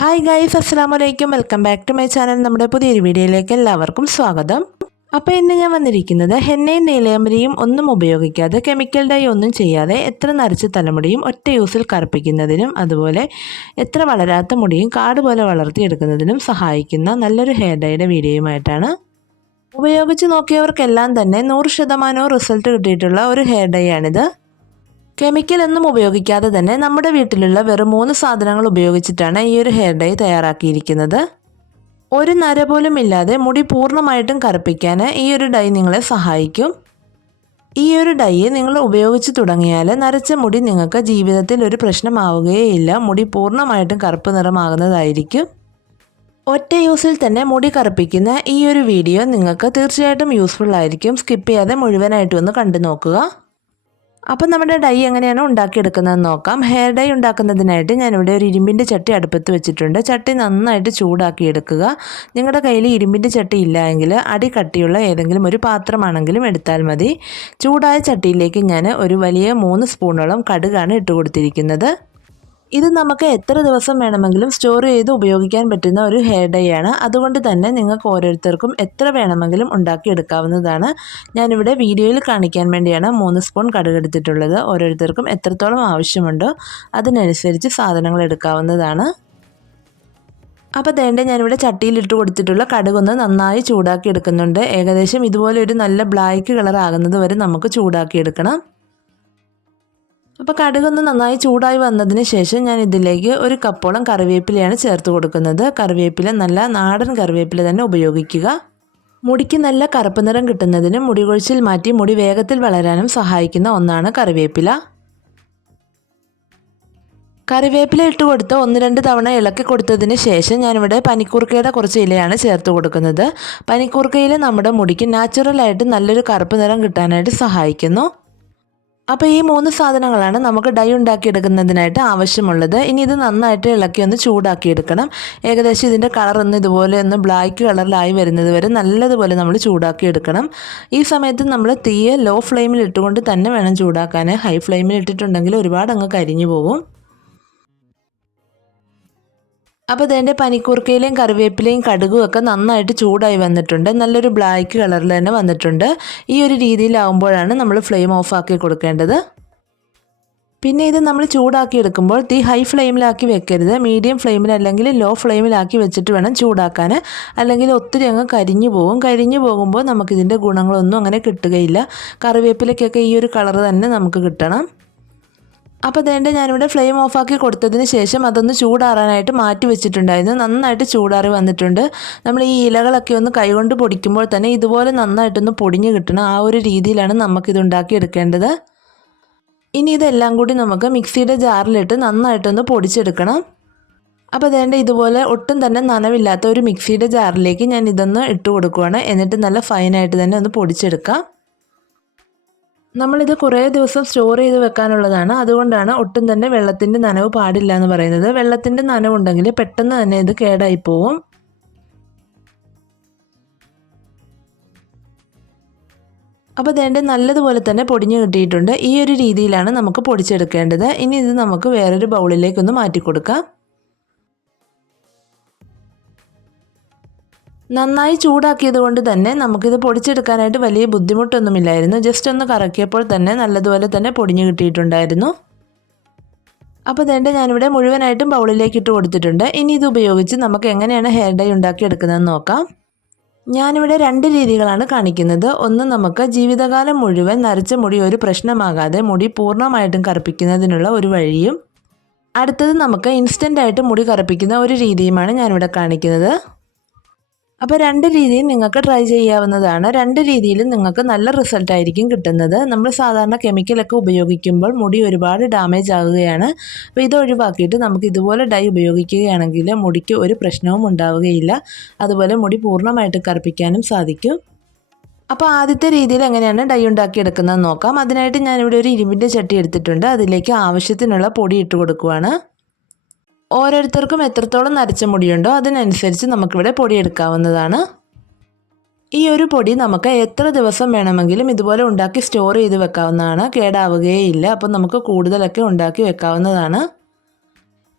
Hi guys അസ്സാം വലൈക്കും welcome back to my channel നമ്മുടെ പുതിയൊരു വീഡിയോയിലേക്ക് എല്ലാവർക്കും സ്വാഗതം. അപ്പോൾ ഇന്ന് ഞാൻ വന്നിരിക്കുന്നത് ഹെന്നയും നീലയമരിയും ഒന്നും ഉപയോഗിക്കാതെ കെമിക്കൽ ഡൈ ഒന്നും ചെയ്യാതെ എത്ര നരച്ച തലമുടിയും ഒറ്റ യൂസിൽ കറുപ്പിക്കുന്നതിനും അതുപോലെ എത്ര വളരാത്ത മുടിയും കാട് പോലെ വളർത്തിയെടുക്കുന്നതിനും സഹായിക്കുന്ന നല്ലൊരു ഹെയർ ഡൈയുടെ വീഡിയോയുമായിട്ടാണ് ഉപയോഗിച്ച് നോക്കിയവർക്കെല്ലാം തന്നെ നൂറ് ശതമാനവും റിസൾട്ട് കിട്ടിയിട്ടുള്ള ഒരു ഹെയർ ഡൈ ആണിത്. കെമിക്കൽ ഒന്നും ഉപയോഗിക്കാതെ തന്നെ നമ്മുടെ വീട്ടിലുള്ള വെറും മൂന്ന് സാധനങ്ങൾ ഉപയോഗിച്ചിട്ടാണ് ഈ ഒരു ഹെയർ ഡൈ തയ്യാറാക്കിയിരിക്കുന്നത്. ഒരു നര പോലും ഇല്ലാതെ മുടി പൂർണമായിട്ടും കറുപ്പിക്കാൻ ഈ ഒരു ഡൈ നിങ്ങളെ സഹായിക്കും. ഈ ഒരു ഡൈ നിങ്ങൾ ഉപയോഗിച്ച് തുടങ്ങിയാൽ നരച്ച മുടി നിങ്ങൾക്ക് ജീവിതത്തിൽ ഒരു പ്രശ്നമാവുകയില്ല മുടി പൂർണമായിട്ടും കറുപ്പ് നിറമാകുന്നതായിരിക്കും. ഒറ്റ യൂസിൽ തന്നെ മുടി കറുപ്പിക്കുന്ന ഈ ഒരു വീഡിയോ നിങ്ങൾക്ക് തീർച്ചയായിട്ടും യൂസ്ഫുൾ ആയിരിക്കും. സ്കിപ്പ് ചെയ്യാതെ മുഴുവനായിട്ടും ഒന്ന് കണ്ടു നോക്കുക അപ്പം നമ്മുടെ ഡൈ എങ്ങനെയാണ് ഉണ്ടാക്കിയെടുക്കുന്നതെന്ന് നോക്കാം. ഹെയർ ഡൈ ഉണ്ടാക്കുന്നതിനായിട്ട് ഞാനിവിടെ ഒരു ഇരുമ്പിന്റെ ചട്ടി അടുപ്പത്ത് വെച്ചിട്ടുണ്ട്. ചട്ടി നന്നായിട്ട് ചൂടാക്കി എടുക്കുക നിങ്ങളുടെ കയ്യിൽ ഇരുമ്പിന്റെ ചട്ടി ഇല്ല എങ്കിൽ അടി കട്ടിയുള്ള ഏതെങ്കിലും ഒരു പാത്രമാണെങ്കിലും എടുത്താൽ മതി. ചൂടായ ചട്ടിയിലേക്ക് ഞാൻ ഒരു വലിയ മൂന്ന് സ്പൂണോളം കടുകാണ് ഇട്ട് കൊടുത്തിരിക്കുന്നത്. ഇത് നമുക്ക് എത്ര ദിവസം വേണമെങ്കിലും സ്റ്റോർ ചെയ്ത് ഉപയോഗിക്കാൻ പറ്റുന്ന ഒരു ഹെയർ ഡൈ ആണ്. അതുകൊണ്ട് തന്നെ നിങ്ങൾക്ക് ഓരോരുത്തർക്കും എത്ര വേണമെങ്കിലും ഉണ്ടാക്കിയെടുക്കാവുന്നതാണ്. ഞാനിവിടെ വീഡിയോയിൽ കാണിക്കാൻ വേണ്ടിയാണ് മൂന്ന് സ്പൂൺ കടുകെടുത്തിട്ടുള്ളത് ഓരോരുത്തർക്കും എത്രത്തോളം ആവശ്യമുണ്ടോ അതിനനുസരിച്ച് സാധനങ്ങൾ എടുക്കാവുന്നതാണ്. അപ്പോൾ തേണ്ട ഞാനിവിടെ ചട്ടിയിലിട്ട് കൊടുത്തിട്ടുള്ള കടുകൊന്ന് നന്നായി ചൂടാക്കി എടുക്കുന്നുണ്ട്. ഏകദേശം ഇതുപോലെ ഒരു നല്ല ബ്ലാക്ക് കളർ ആകുന്നത് വരെ നമുക്ക് ചൂടാക്കി എടുക്കണം. അപ്പോൾ കടുകൊന്ന് നന്നായി ചൂടായി വന്നതിന് ശേഷം ഞാൻ ഇതിലേക്ക് ഒരു കപ്പോളം കറിവേപ്പിലയാണ് ചേർത്ത് കൊടുക്കുന്നത്. കറിവേപ്പില നല്ല നാടൻ കറിവേപ്പില തന്നെ ഉപയോഗിക്കുക. മുടിക്ക് നല്ല കറുപ്പ് നിറം കിട്ടുന്നതിനും മുടി കൊഴിച്ചിൽ മാറ്റി മുടി വേഗത്തിൽ വളരാനും സഹായിക്കുന്ന ഒന്നാണ് കറിവേപ്പില. കറിവേപ്പില ഇട്ട് കൊടുത്ത് ഒന്ന് രണ്ട് തവണ ഇളക്കി കൊടുത്തതിന് ശേഷം ഞാനിവിടെ പനിക്കൂർക്കയുടെ കുറച്ച് ഇലയാണ് ചേർത്ത് കൊടുക്കുന്നത്. പനിക്കൂർക്കയിൽ നമ്മുടെ മുടിക്ക് നാച്ചുറലായിട്ട് നല്ലൊരു കറുപ്പ് നിറം കിട്ടാനായിട്ട് സഹായിക്കുന്നു. അപ്പോൾ ഈ മൂന്ന് സാധനങ്ങളാണ് നമുക്ക് ഡൈ ഉണ്ടാക്കിയെടുക്കുന്നതിനായിട്ട് ആവശ്യമുള്ളത്. ഇനി ഇത് നന്നായിട്ട് ഇളക്കി ഒന്ന് ചൂടാക്കിയെടുക്കണം. ഏകദേശം ഇതിന്റെ കളർ ഒന്ന് ഇതുപോലെ ഒന്ന് ബ്ലാക്ക് കളറിലായി വരുന്നത് വരെ നല്ലതുപോലെ നമ്മൾ ചൂടാക്കിയെടുക്കണം. ഈ സമയത്ത് നമ്മൾ തീയെ ലോ ഫ്ലെയിമിൽ ഇട്ടുകൊണ്ട് തന്നെ വേണം ചൂടാക്കാൻ. ഹൈ ഫ്ലെയിമിൽ ഇട്ടിട്ടുണ്ടെങ്കിൽ ഒരുപാട് അങ്ങ് കരിഞ്ഞു പോകും അപ്പോൾ ഇതിന്റെ പനിക്കൂർക്കയിലെയും കറിവേപ്പിലയും കടുകും ഒക്കെ നന്നായിട്ട് ചൂടായി വന്നിട്ടുണ്ട്. നല്ലൊരു ബ്ലാക്ക് കളറിൽ തന്നെ വന്നിട്ടുണ്ട്. ഈ ഒരു രീതിയിലാവുമ്പോഴാണ് നമ്മൾ ഫ്ലെയിം ഓഫാക്കി കൊടുക്കേണ്ടത്. പിന്നെ ഇത് നമ്മൾ ചൂടാക്കി എടുക്കുമ്പോൾ തീ ഹൈ ഫ്ലെയിമിലാക്കി വെക്കരുത്. മീഡിയം ഫ്ലെയിമിൽ അല്ലെങ്കിൽ ലോ ഫ്ലെയിമിലാക്കി വെച്ചിട്ട് വേണം ചൂടാക്കാൻ. അല്ലെങ്കിൽ ഒത്തിരി അങ്ങ് കരിഞ്ഞു പോകും കരിഞ്ഞു പോകുമ്പോൾ നമുക്കിതിന്റെ ഗുണങ്ങളൊന്നും അങ്ങനെ കിട്ടുകയില്ല. കറിവേപ്പിലയ്ക്കൊക്കെ ഈ ഒരു കളർ തന്നെ നമുക്ക് കിട്ടണം. അപ്പോൾ അതേണ്ട ഞാനിവിടെ ഫ്ലെയിം ഓഫാക്കി കൊടുത്തതിന് ശേഷം അതൊന്ന് ചൂടാറാനായിട്ട് മാറ്റി വെച്ചിട്ടുണ്ടായിരുന്നു. നന്നായിട്ട് ചൂടാറി വന്നിട്ടുണ്ട്. നമ്മൾ ഈ ഇലകളൊക്കെ ഒന്ന് കൈകൊണ്ട് പൊടിക്കുമ്പോൾ തന്നെ ഇതുപോലെ നന്നായിട്ടൊന്ന് പൊടിഞ്ഞ് കിട്ടണം. ആ ഒരു രീതിയിലാണ് നമുക്കിത് ഉണ്ടാക്കിയെടുക്കേണ്ടത്. ഇനി ഇതെല്ലാം കൂടി നമുക്ക് മിക്സിയുടെ ജാറിലിട്ട് നന്നായിട്ടൊന്ന് പൊടിച്ചെടുക്കണം. അപ്പോൾ അതേണ്ട ഇതുപോലെ ഒട്ടും തന്നെ നനവില്ലാത്ത ഒരു മിക്സിയുടെ ജാറിലേക്ക് ഞാൻ ഇതൊന്ന് ഇട്ട് കൊടുക്കുവാണ്. എന്നിട്ട് നല്ല ഫൈനായിട്ട് തന്നെ ഒന്ന് പൊടിച്ചെടുക്കാം. നമ്മളിത് കുറേ ദിവസം സ്റ്റോർ ചെയ്ത് വെക്കാനുള്ളതാണ്. അതുകൊണ്ടാണ് ഒട്ടും തന്നെ വെള്ളത്തിന്റെ നനവ് പാടില്ല എന്ന് പറയുന്നത്. വെള്ളത്തിന്റെ നനവുണ്ടെങ്കിൽ പെട്ടെന്ന് തന്നെ ഇത് കേടായി പോവും. അപ്പോൾ അതേണ്ട നല്ലതുപോലെ തന്നെ പൊടിഞ്ഞു കിട്ടിയിട്ടുണ്ട്. ഈ ഒരു രീതിയിലാണ് നമുക്ക് പൊടിച്ചെടുക്കേണ്ടത്. ഇനി ഇത് നമുക്ക് വേറൊരു ബൗളിലേക്കൊന്ന് മാറ്റി കൊടുക്കാം നന്നായി ചൂടാക്കിയത് കൊണ്ട് തന്നെ നമുക്കിത് പൊടിച്ചെടുക്കാനായിട്ട് വലിയ ബുദ്ധിമുട്ടൊന്നുമില്ലായിരുന്നു. ജസ്റ്റ് ഒന്ന് കറക്കിയപ്പോൾ തന്നെ നല്ലതുപോലെ തന്നെ പൊടിഞ്ഞു കിട്ടിയിട്ടുണ്ടായിരുന്നു. അപ്പോൾ ഇതേണ്ട ഞാനിവിടെ മുഴുവനായിട്ടും ബൗളിലേക്ക് ഇട്ട് കൊടുത്തിട്ടുണ്ട്. ഇനി ഇത് ഉപയോഗിച്ച് നമുക്ക് എങ്ങനെയാണ് ഹെയർ ഡൈ ഉണ്ടാക്കിയെടുക്കുന്നതെന്ന് നോക്കാം. ഞാനിവിടെ രണ്ട് രീതികളാണ് കാണിക്കുന്നത്. ഒന്ന് നമുക്ക് ജീവിതകാലം മുഴുവൻ നരച്ച മുടി ഒരു പ്രശ്നമാകാതെ മുടി പൂർണമായിട്ടും കറുപ്പിക്കുന്നതിനുള്ള ഒരു വഴിയും അടുത്തത് നമുക്ക് ഇൻസ്റ്റന്റായിട്ട് മുടി കറുപ്പിക്കുന്ന ഒരു രീതിയുമാണ് ഞാനിവിടെ കാണിക്കുന്നത്. അപ്പോൾ രണ്ട് രീതിയിൽ നിങ്ങൾക്ക് ട്രൈ ചെയ്യാവുന്നതാണ്. രണ്ട് രീതിയിലും നിങ്ങൾക്ക് നല്ല റിസൾട്ട് ആയിരിക്കും കിട്ടുന്നത്. നമ്മൾ സാധാരണ കെമിക്കലൊക്കെ ഉപയോഗിക്കുമ്പോൾ മുടി ഒരുപാട് ഡാമേജ് ആകുകയാണ് അപ്പോൾ ഇത് ഒഴിവാക്കിയിട്ട് നമുക്ക് ഇതുപോലെ ഡൈ ഉപയോഗിക്കുകയാണെങ്കിൽ മുടിക്ക് ഒരു പ്രശ്നവും ഉണ്ടാവുകയില്ല. അതുപോലെ മുടി പൂർണമായിട്ട് കറുപ്പിക്കാനും സാധിക്കും. അപ്പോൾ ആദ്യത്തെ രീതിയിൽ എങ്ങനെയാണ് ഡൈ ഉണ്ടാക്കിയെടുക്കുന്നത് നോക്കാം. അതിനായിട്ട് ഞാനിവിടെ ഒരു ഇരുമ്പിന്റെ ചട്ടി എടുത്തിട്ടുണ്ട്. അതിലേക്ക് ആവശ്യത്തിനുള്ള പൊടി ഇട്ട് കൊടുക്കുവാണ്. ഓരോരുത്തർക്കും എത്രത്തോളം നരച്ച മുടിയുണ്ടോ അതിനനുസരിച്ച് നമുക്കിവിടെ പൊടിയെടുക്കാവുന്നതാണ്. ഈ ഒരു പൊടി നമുക്ക് എത്ര ദിവസം വേണമെങ്കിലും ഇതുപോലെ ഉണ്ടാക്കി സ്റ്റോർ ചെയ്ത് വെക്കാവുന്നതാണ്. കേടാവുകയേ ഇല്ല അപ്പം നമുക്ക് കൂടുതലൊക്കെ ഉണ്ടാക്കി വെക്കാവുന്നതാണ്.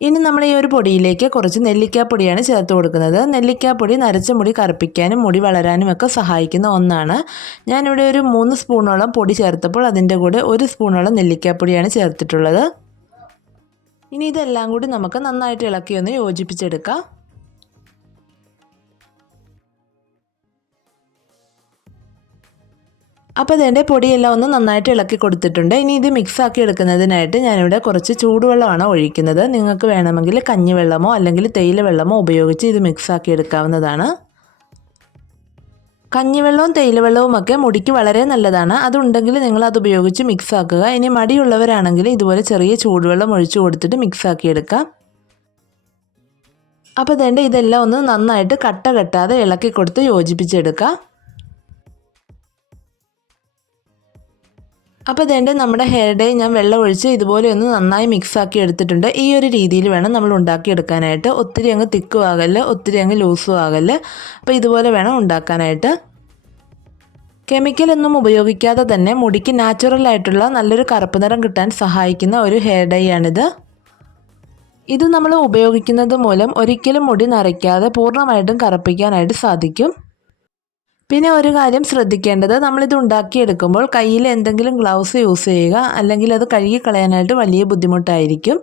ഇനി നമ്മൾ ഈ ഒരു പൊടിയിലേക്ക് കുറച്ച് നെല്ലിക്കാപ്പൊടിയാണ് ചേർത്ത് കൊടുക്കുന്നത്. നെല്ലിക്കാപ്പൊടി നരച്ച മുടി കറുപ്പിക്കാനും മുടി വളരാനും ഒക്കെ സഹായിക്കുന്ന ഒന്നാണ്. ഞാനിവിടെ ഒരു മൂന്ന് സ്പൂണോളം പൊടി ചേർത്തപ്പോൾ അതിന്റെ കൂടെ ഒരു സ്പൂണോളം നെല്ലിക്കാപ്പൊടിയാണ് ചേർത്തിട്ടുള്ളത്. ഇനി ഇതെല്ലാം കൂടി നമുക്ക് നന്നായിട്ട് ഇളക്കി ഒന്ന് യോജിപ്പിച്ചെടുക്കാം. അപ്പോൾ ഇതിന്റെ പൊടിയെല്ലാം ഒന്ന് നന്നായിട്ട് ഇളക്കി കൊടുത്തിട്ടുണ്ട്. ഇനി ഇത് മിക്സ് ആക്കി എടുക്കുന്നതിനായിട്ട് ഞാനിവിടെ കുറച്ച് ചൂടുവെള്ളമാണ് ഒഴിക്കുന്നത്. നിങ്ങൾക്ക് വേണമെങ്കിൽ കഞ്ഞിവെള്ളമോ അല്ലെങ്കിൽ തേയില വെള്ളമോ ഉപയോഗിച്ച് ഇത് മിക്സ് ആക്കി എടുക്കാവുന്നതാണ്. കഞ്ഞിവെള്ളവും തേയിലവെള്ളവും ഒക്കെ മുടിക്ക് വളരെ നല്ലതാണ്. അതുണ്ടെങ്കിൽ നിങ്ങൾ അത് ഉപയോഗിച്ച് മിക്സ് ആക്കുക. ഇനി മടിയുള്ളവരാണെങ്കിൽ ഇതുപോലെ ചെറിയ ചൂടുവെള്ളം ഒഴിച്ചു കൊടുത്തിട്ട് മിക്സ് ആക്കിയെടുക്കാം അപ്പോൾ ഇതേണ്ട ഇതെല്ലാം ഒന്ന് നന്നായിട്ട് കട്ട കെട്ടാതെ ഇളക്കി കൊടുത്ത് യോജിപ്പിച്ചെടുക്കാം അപ്പോൾ ഇതേണ്ട നമ്മുടെ ഹെയർ ഡേ ഞാൻ വെള്ളം ഒഴിച്ച് ഇതുപോലെ ഒന്ന് നന്നായി മിക്സ് ആക്കി എടുത്തിട്ടുണ്ട്. ഈ ഒരു രീതിയിൽ വേണം നമ്മൾ ഉണ്ടാക്കിയെടുക്കാനായിട്ട് ഒത്തിരി അങ്ങ് തിക്കും ആകല്ല് ഒത്തിരി അങ്ങ് ലൂസും ആകല്ല്. അപ്പോൾ ഇതുപോലെ വേണം ഉണ്ടാക്കാനായിട്ട്. കെമിക്കലൊന്നും ഉപയോഗിക്കാതെ തന്നെ മുടിക്ക് നാച്ചുറൽ ആയിട്ടുള്ള നല്ലൊരു കറുപ്പ് നിറം കിട്ടാൻ സഹായിക്കുന്ന ഒരു ഹെയർ ഡൈ ആണിത്. ഇത് നമ്മൾ ഉപയോഗിക്കുന്നത് മൂലം ഒരിക്കലും മുടി നരയ്ക്കാതെ പൂർണമായിട്ടും കറുപ്പിക്കാനായിട്ട് സാധിക്കും. പിന്നെ ഒരു കാര്യം ശ്രദ്ധിക്കേണ്ടത് നമ്മളിത് ഉണ്ടാക്കിയെടുക്കുമ്പോൾ കയ്യിൽ എന്തെങ്കിലും ഗ്ലൗസ് യൂസ് ചെയ്യുക അല്ലെങ്കിൽ അത് കഴുകി കളയാനായിട്ട് വലിയ ബുദ്ധിമുട്ടായിരിക്കും.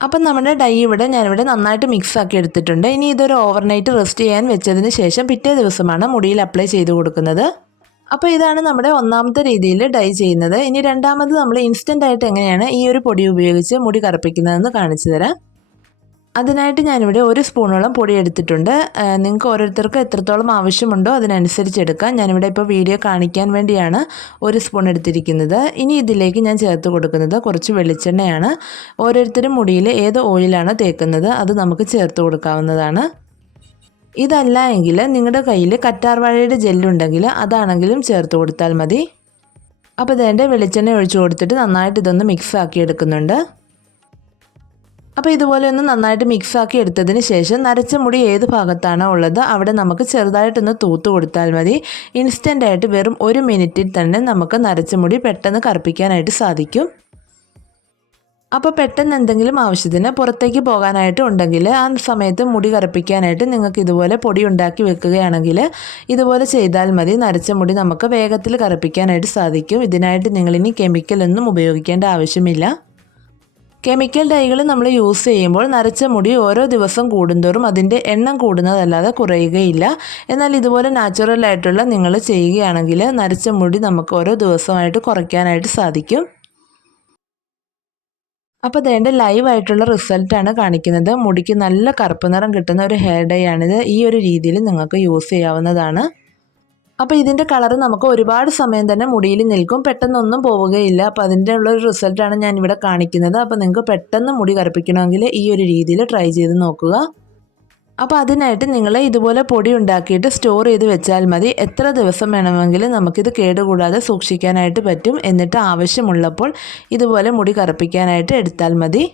അപ്പം നമ്മുടെ ഡൈ ഇവിടെ ഞാനിവിടെ നന്നായിട്ട് മിക്സ് ആക്കി എടുത്തിട്ടുണ്ട്. ഇനി ഇതൊരു ഓവർനൈറ്റ് റെസ്റ്റ് ചെയ്യാൻ വെച്ചതിന് ശേഷം പിറ്റേ ദിവസമാണ് മുടിയിൽ അപ്ലൈ ചെയ്ത് കൊടുക്കുന്നത്. അപ്പോൾ ഇതാണ് നമ്മുടെ ഒന്നാമത്തെ രീതിയിൽ ഡൈ ചെയ്യുന്നത്. ഇനി രണ്ടാമത് നമ്മൾ ഇൻസ്റ്റന്റ് ആയിട്ട് എങ്ങനെയാണ് ഈ ഒരു പൊടി ഉപയോഗിച്ച് മുടി കറുപ്പിക്കുന്നതെന്ന് കാണിച്ചു തരാം. അതിനായിട്ട് ഞാനിവിടെ ഒരു സ്പൂണോളം പൊടി എടുത്തിട്ടുണ്ട്. നിങ്ങൾക്ക് ഓരോരുത്തർക്കും എത്രത്തോളം ആവശ്യമുണ്ടോ അതിനനുസരിച്ച് എടുക്കാം. ഞാനിവിടെ ഇപ്പോൾ വീഡിയോ കാണിക്കാൻ വേണ്ടിയാണ് ഒരു സ്പൂൺ എടുത്തിരിക്കുന്നത്. ഇനി ഇതിലേക്ക് ഞാൻ ചേർത്ത് കൊടുക്കുന്നത് കുറച്ച് വെളിച്ചെണ്ണയാണ്. ഓരോരുത്തരും മുടിയിൽ ഏത് ഓയിലാണ് തേക്കുന്നത് അത് നമുക്ക് ചേർത്ത് കൊടുക്കാവുന്നതാണ്. ഇതല്ല എങ്കിൽ നിങ്ങളുടെ കയ്യിൽ കറ്റാർവാഴയുടെ ജെല്ലുണ്ടെങ്കിൽ അതാണെങ്കിലും ചേർത്ത് കൊടുത്താൽ മതി. അപ്പോൾ ഇതേന്റെ വെളിച്ചെണ്ണ ഒഴിച്ചു കൊടുത്തിട്ട് നന്നായിട്ട് ഇതൊന്ന് മിക്സ് ആക്കി എടുക്കുന്നുണ്ട്. അപ്പോൾ ഇതുപോലെ ഒന്ന് നന്നായിട്ട് മിക്സ് ആക്കി എടുത്തതിന് ശേഷം നരച്ച മുടി ഏത് ഭാഗത്താണോ ഉള്ളത് അവിടെ നമുക്ക് ചെറുതായിട്ടൊന്ന് തൂത്ത് കൊടുത്താൽ മതി. ഇൻസ്റ്റന്റ് ആയിട്ട് വെറും ഒരു മിനിറ്റിൽ തന്നെ നമുക്ക് നരച്ച മുടി പെട്ടെന്ന് കറുപ്പിക്കാനായിട്ട് സാധിക്കും. അപ്പോൾ പെട്ടെന്ന് എന്തെങ്കിലും ആവശ്യത്തിന് പുറത്തേക്ക് പോകാനായിട്ട് ഉണ്ടെങ്കിൽ ആ സമയത്ത് മുടി കറുപ്പിക്കാനായിട്ട് നിങ്ങൾക്ക് ഇതുപോലെ പൊടി ഉണ്ടാക്കി വെക്കുകയാണെങ്കിൽ ഇതുപോലെ ചെയ്താൽ മതി. നരച്ച മുടി നമുക്ക് വേഗത്തിൽ കറുപ്പിക്കാനായിട്ട് സാധിക്കും. ഇതിനായിട്ട് നിങ്ങളിനി കെമിക്കലൊന്നും ഉപയോഗിക്കേണ്ട ആവശ്യമില്ല. കെമിക്കൽ ഡൈകൾ നമ്മൾ യൂസ് ചെയ്യുമ്പോൾ നരച്ച മുടി ഓരോ ദിവസം കൂടുന്തോറും അതിന്റെ എണ്ണം കൂടുന്നതല്ലാതെ കുറയുകയില്ല. എന്നാൽ ഇതുപോലെ നാച്ചുറൽ ആയിട്ടുള്ള നിങ്ങൾ ചെയ്യുകയാണെങ്കിൽ നരച്ച മുടി നമുക്ക് ഓരോ ദിവസമായിട്ട് കുറയ്ക്കാനായിട്ട് സാധിക്കും. അപ്പോൾ അതേണ്ട ലൈവായിട്ടുള്ള റിസൾട്ടാണ് കാണിക്കുന്നത്. മുടിക്ക് നല്ല കറുപ്പ് നിറം കിട്ടുന്ന ഒരു ഹെയർ ഡൈ ആണിത്. ഈ ഒരു രീതിയിൽ നിങ്ങൾക്ക് യൂസ് ചെയ്യാവുന്നതാണ്. അപ്പോൾ ഇതിന്റെ കളർ നമുക്ക് ഒരുപാട് സമയം തന്നെ മുടിയിൽ നിൽക്കും. പെട്ടെന്നൊന്നും പോവുകയില്ല. അപ്പോൾ അതിന്റെ ഉള്ളൊരു റിസൾട്ടാണ് ഞാൻ ഇവിടെ കാണിക്കുന്നത്. അപ്പോൾ നിങ്ങൾക്ക് പെട്ടെന്ന് മുടി കറുപ്പിക്കണമെങ്കിൽ ഈ ഒരു രീതിയിൽ ട്രൈ ചെയ്ത് നോക്കുക. അപ്പോൾ അതിനായിട്ട് നിങ്ങൾ ഇതുപോലെ പൊടി ഉണ്ടാക്കിയിട്ട് സ്റ്റോർ ചെയ്ത് വെച്ചാൽ മതി. എത്ര ദിവസം വേണമെങ്കിലും നമുക്കിത് കേടുകൂടാതെ സൂക്ഷിക്കാനായിട്ട് പറ്റും. എന്നിട്ട് ആവശ്യമുള്ളപ്പോൾ ഇതുപോലെ മുടി കറുപ്പിക്കാനായിട്ട് എടുത്താൽ മതി.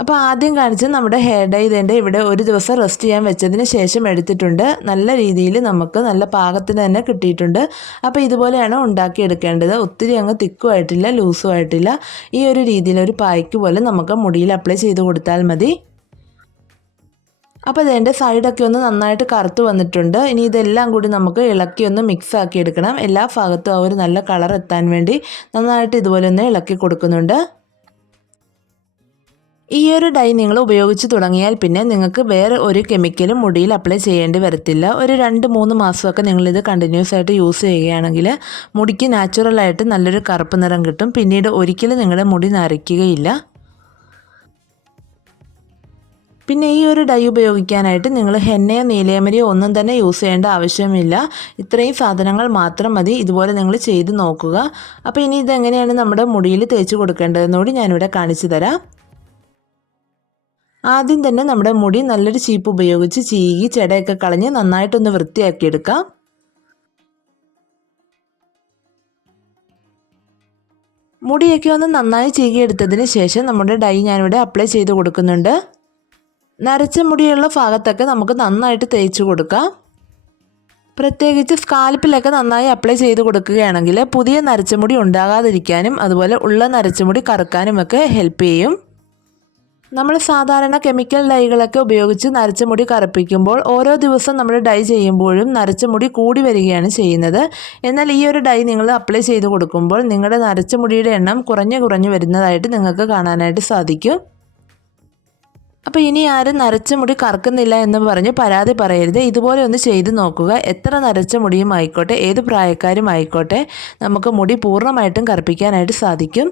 അപ്പോൾ ആദ്യം കാണിച്ച് നമ്മുടെ ഹെയർ ഡൈ ഇതിന്റെ ഇവിടെ ഒരു ദിവസം റെസ്റ്റ് ചെയ്യാൻ വെച്ചതിന് ശേഷം എടുത്തിട്ടുണ്ട്. നല്ല രീതിയിൽ നമുക്ക് നല്ല പാകത്തിന് തന്നെ കിട്ടിയിട്ടുണ്ട്. അപ്പോൾ ഇതുപോലെയാണ് ഉണ്ടാക്കിയെടുക്കേണ്ടത്. ഒത്തിരി അങ്ങ് തിക്കുമായിട്ടില്ല ലൂസും ആയിട്ടില്ല. ഈ ഒരു രീതിയിൽ ഒരു പായ്ക്ക് പോലെ നമുക്ക് മുടിയിൽ അപ്ലൈ ചെയ്ത് കൊടുത്താൽ മതി. അപ്പോൾ ഇതിന്റെ സൈഡൊക്കെ ഒന്ന് നന്നായിട്ട് കറുത്ത് വന്നിട്ടുണ്ട്. ഇനി ഇതെല്ലാം കൂടി നമുക്ക് ഇളക്കി ഒന്ന് മിക്സ് ആക്കി എടുക്കണം. എല്ലാ ഭാഗത്തും ആ ഒരു നല്ല കളർ എത്താൻ വേണ്ടി നന്നായിട്ട് ഇതുപോലെ ഒന്ന് ഇളക്കി കൊടുക്കുന്നുണ്ട്. ഈ ഒരു ഡൈ നിങ്ങൾ ഉപയോഗിച്ച് തുടങ്ങിയാൽ പിന്നെ നിങ്ങൾക്ക് വേറെ ഒരു കെമിക്കലും മുടിയിൽ അപ്ലൈ ചെയ്യേണ്ടി വരത്തില്ല. ഒരു രണ്ട് മൂന്ന് മാസമൊക്കെ നിങ്ങളിത് കണ്ടിന്യൂസ് ആയിട്ട് യൂസ് ചെയ്യുകയാണെങ്കിൽ മുടിക്ക് നാച്ചുറലായിട്ട് നല്ലൊരു കറുപ്പ് നിറം കിട്ടും. പിന്നീട് ഒരിക്കലും നിങ്ങളുടെ മുടി നരയ്ക്കുകയില്ല. പിന്നെ ഈ ഒരു ഡൈ ഉപയോഗിക്കാനായിട്ട് നിങ്ങൾ ഹെന്നയോ നീലയമരിയോ ഒന്നും തന്നെ യൂസ് ചെയ്യേണ്ട ആവശ്യമില്ല. ഇത്രയും സാധനങ്ങൾ മാത്രം മതി. ഇതുപോലെ നിങ്ങൾ ചെയ്ത് നോക്കുക. അപ്പോൾ ഇനി ഇതെങ്ങനെയാണ് നമ്മുടെ മുടിയിൽ തേച്ച് കൊടുക്കേണ്ടതെന്നുകൂടി ഞാനിവിടെ കാണിച്ചു തരാം. ആദ്യം തന്നെ നമ്മുടെ മുടി നല്ലൊരു ചീപ്പ് ഉപയോഗിച്ച് ചീകി ചെടയൊക്കെ കളഞ്ഞ് നന്നായിട്ടൊന്ന് വൃത്തിയാക്കിയെടുക്കാം. മുടിയൊക്കെ ഒന്ന് നന്നായി ചീകിയെടുത്തതിന് ശേഷം നമ്മുടെ ഡൈ ഞാനിവിടെ അപ്ലൈ ചെയ്ത് കൊടുക്കുന്നുണ്ട്. നരച്ച മുടിയുള്ള ഭാഗത്തൊക്കെ നമുക്ക് നന്നായിട്ട് തേച്ച് കൊടുക്കാം. പ്രത്യേകിച്ച് സ്കാൽപ്പിലൊക്കെ നന്നായി അപ്ലൈ ചെയ്ത് കൊടുക്കുകയാണെങ്കിൽ പുതിയ നരച്ച മുടി ഉണ്ടാകാതിരിക്കാനും അതുപോലെ ഉള്ള നരച്ച നരച്ചമുടി കറുക്കാനുമൊക്കെ ഹെൽപ്പ് ചെയ്യും. നമ്മൾ സാധാരണ കെമിക്കൽ ഡൈകളൊക്കെ ഉപയോഗിച്ച് നരച്ച മുടി കറുപ്പിക്കുമ്പോൾ ഓരോ ദിവസം നമ്മൾ ഡൈ ചെയ്യുമ്പോഴും നരച്ച മുടി കൂടി വരികയാണ് ചെയ്യുന്നത്. എന്നാൽ ഈ ഒരു ഡൈ നിങ്ങൾ അപ്ലൈ ചെയ്ത് കൊടുക്കുമ്പോൾ നിങ്ങളുടെ നരച്ച മുടിയുടെ എണ്ണം കുറഞ്ഞു കുറഞ്ഞു വരുന്നതായിട്ട് നിങ്ങൾക്ക് കാണാനായിട്ട് സാധിക്കും. അപ്പോൾ ഇനി ആരും നരച്ച മുടി കറക്കുന്നില്ല എന്ന് പറഞ്ഞ് പരാതി പറയരുത്. ഇതുപോലെ ഒന്ന് ചെയ്ത് നോക്കുക. എത്ര നരച്ച മുടിയും ആയിക്കോട്ടെ ഏത് പ്രായക്കാരും ആയിക്കോട്ടെ നമുക്ക് മുടി പൂർണമായിട്ടും കറുപ്പിക്കാനായിട്ട് സാധിക്കും.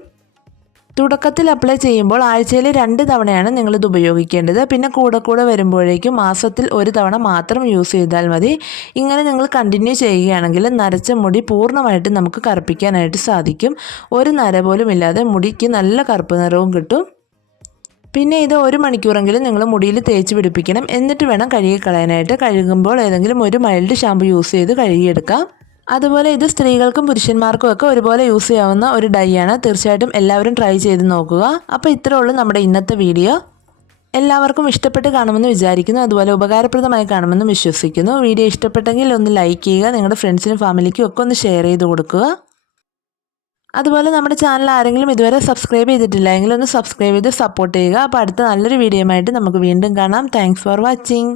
തുടക്കത്തിൽ അപ്ലൈ ചെയ്യുമ്പോൾ ആഴ്ചയിൽ രണ്ട് തവണയാണ് നിങ്ങളിത് ഉപയോഗിക്കേണ്ടത്. പിന്നെ കൂടെ കൂടെ വരുമ്പോഴേക്കും മാസത്തിൽ ഒരു തവണ മാത്രം യൂസ് ചെയ്താൽ മതി. ഇങ്ങനെ നിങ്ങൾ കണ്ടിന്യൂ ചെയ്യുകയാണെങ്കിൽ നരച്ച മുടി പൂർണമായിട്ട് നമുക്ക് കറുപ്പിക്കാനായിട്ട് സാധിക്കും. ഒരു നര പോലും ഇല്ലാതെ മുടിക്ക് നല്ല കറുപ്പ് നിറവും കിട്ടും. പിന്നെ ഇത് ഒരു മണിക്കൂറെങ്കിലും നിങ്ങൾ മുടിയിൽ തേച്ച് പിടിപ്പിക്കണം. എന്നിട്ട് വേണം കഴുകി കളയാനായിട്ട് കഴുകുമ്പോൾ ഏതെങ്കിലും ഒരു മൈൽഡ് ഷാമ്പു യൂസ് ചെയ്ത് കഴുകിയെടുക്കാം. അതുപോലെ ഇത് സ്ത്രീകൾക്കും പുരുഷന്മാർക്കും ഒക്കെ ഒരുപോലെ യൂസ് ചെയ്യാവുന്ന ഒരു ഡൈ ആണ്. തീർച്ചയായിട്ടും എല്ലാവരും ട്രൈ ചെയ്ത് നോക്കുക. അപ്പോൾ ഇത്രേ ഉള്ളൂ നമ്മുടെ ഇന്നത്തെ വീഡിയോ എല്ലാവർക്കും ഇഷ്ടപ്പെട്ട് കാണുമെന്ന് വിചാരിക്കുന്നു. അതുപോലെ ഉപകാരപ്രദമായി കാണുമെന്ന് വിശ്വസിക്കുന്നു. വീഡിയോ ഇഷ്ടപ്പെട്ടെങ്കിൽ ഒന്ന് ലൈക്ക് ചെയ്യുക. നിങ്ങളുടെ ഫ്രണ്ട്സിനും ഫാമിലിക്കും ഒക്കെ ഒന്ന് ഷെയർ ചെയ്ത് കൊടുക്കുക. അതുപോലെ നമ്മുടെ ചാനൽ ആരെങ്കിലും ഇതുവരെ സബ്സ്ക്രൈബ് ചെയ്തിട്ടില്ല എങ്കിൽ ഒന്ന് സബ്സ്ക്രൈബ് ചെയ്ത് സപ്പോർട്ട് ചെയ്യുക. അപ്പോൾ അടുത്ത നല്ലൊരു വീഡിയോ നമുക്ക് വീണ്ടും കാണാം. Thanks for watching